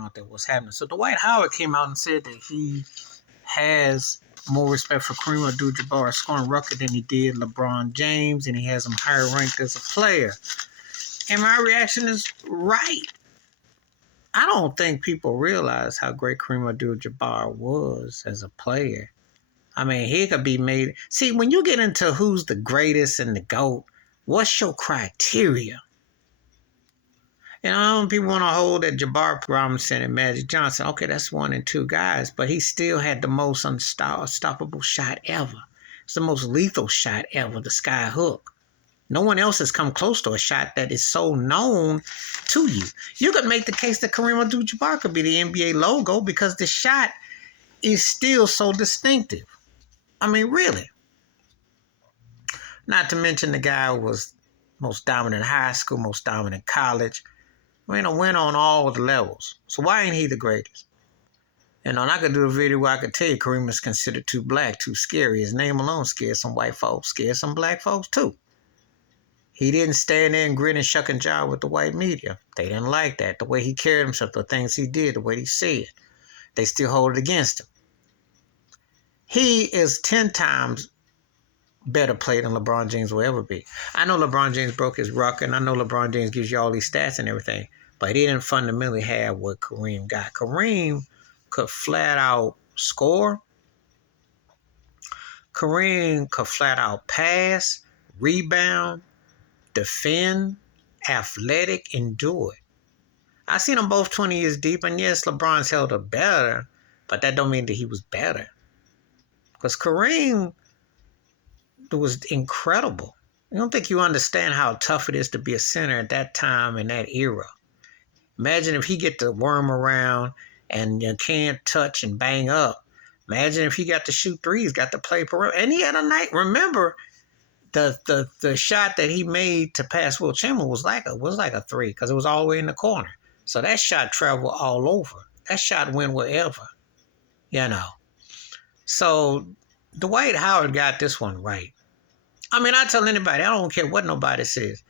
out there what's happening. So Dwight Howard came out and said that he has more respect for Kareem Abdul-Jabbar scoring record than he did LeBron James, and he has him higher ranked as a player. And my reaction is right. I don't think people realize how great Kareem Abdul-Jabbar was as a player. I mean, he could be made. See, when you get into who's the greatest and the GOAT, what's your criteria? You know, people want to hold that Jabbar Robinson and Magic Johnson. Okay, that's 1 and 2 guys, but he still had the most unstoppable shot ever. It's the most lethal shot ever, the sky hook. No one else has come close to a shot that is so known to you. You could make the case that Kareem Abdul-Jabbar could be the NBA logo because the shot is still so distinctive. I mean, really. Not to mention the guy who was most dominant in high school, most dominant in college. I mean, a win on all the levels. So why ain't he the greatest? And I could do a video where I could tell you Kareem is considered too black, too scary. His name alone scared some white folks, scared some black folks too. He didn't stand there and grin and shuck and jive with the white media. They didn't like that. The way he carried himself, the things he did, the way he said. They still hold it against him. He is 10 times better player than LeBron James will ever be. I know LeBron James broke his record, and I know LeBron James gives you all these stats and everything, but he didn't fundamentally have what Kareem got. Kareem could flat out score. Kareem could flat out pass, rebound, defend, athletic, and do it. I seen them both 20 years deep, and yes, LeBron's held up better, but that don't mean that he was better. Because Kareem was incredible. I don't think you understand how tough it is to be a center at that time in that era. Imagine if he get to worm around and you can't touch and bang up. Imagine if he got to shoot threes, got to play perimeter. And he had a night. Remember, the shot that he made to pass Will Chamberlain was like a three because it was all the way in the corner. So that shot traveled all over. That shot went wherever, you know. So Dwight Howard got this one right. I mean, I tell anybody, I don't care what nobody says.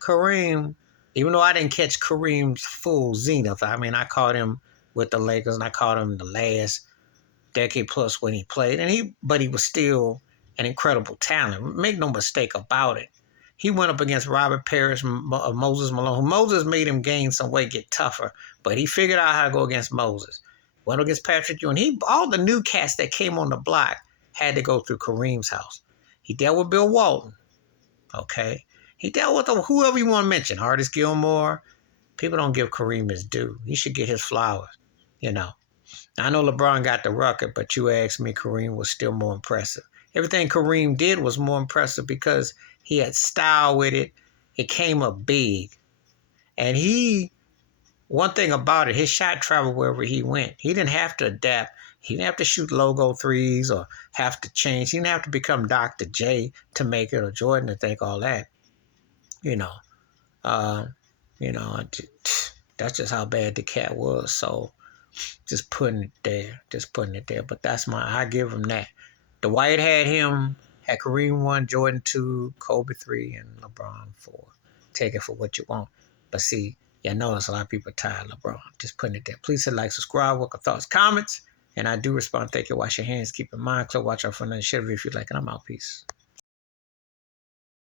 Kareem, even though I didn't catch Kareem's full zenith, I mean, I caught him with the Lakers and I caught him the last decade plus when he played, but he was still an incredible talent. Make no mistake about it. He went up against Robert Parrish, Moses Malone. Moses made him gain some weight, get tougher, but he figured out how to go against Moses. Went against Patrick Ewing. All the new cats that came on the block had to go through Kareem's house. He dealt with Bill Walton, okay? He dealt with whoever you want to mention, Artis Gilmore. People don't give Kareem his due. He should get his flowers, you know. I know LeBron got the record, but you asked me, Kareem was still more impressive. Everything Kareem did was more impressive because he had style with it. It came up big. And one thing about it, his shot traveled wherever he went. He didn't have to adapt. He didn't have to shoot logo threes or have to change. He didn't have to become Dr. J to make it or Jordan to think all that. You know, that's just how bad the cat was. So just putting it there. But I give him that. Dwight had Kareem 1, Jordan 2, Kobe 3, and LeBron 4. Take it for what you want. But see, notice a lot of people are tired of LeBron. Just putting it there. Please hit like, subscribe, what your thoughts, comments. And I do respond. Thank you. Wash your hands. Keep in mind. Watch out for another shit if you like it. I'm out. Peace.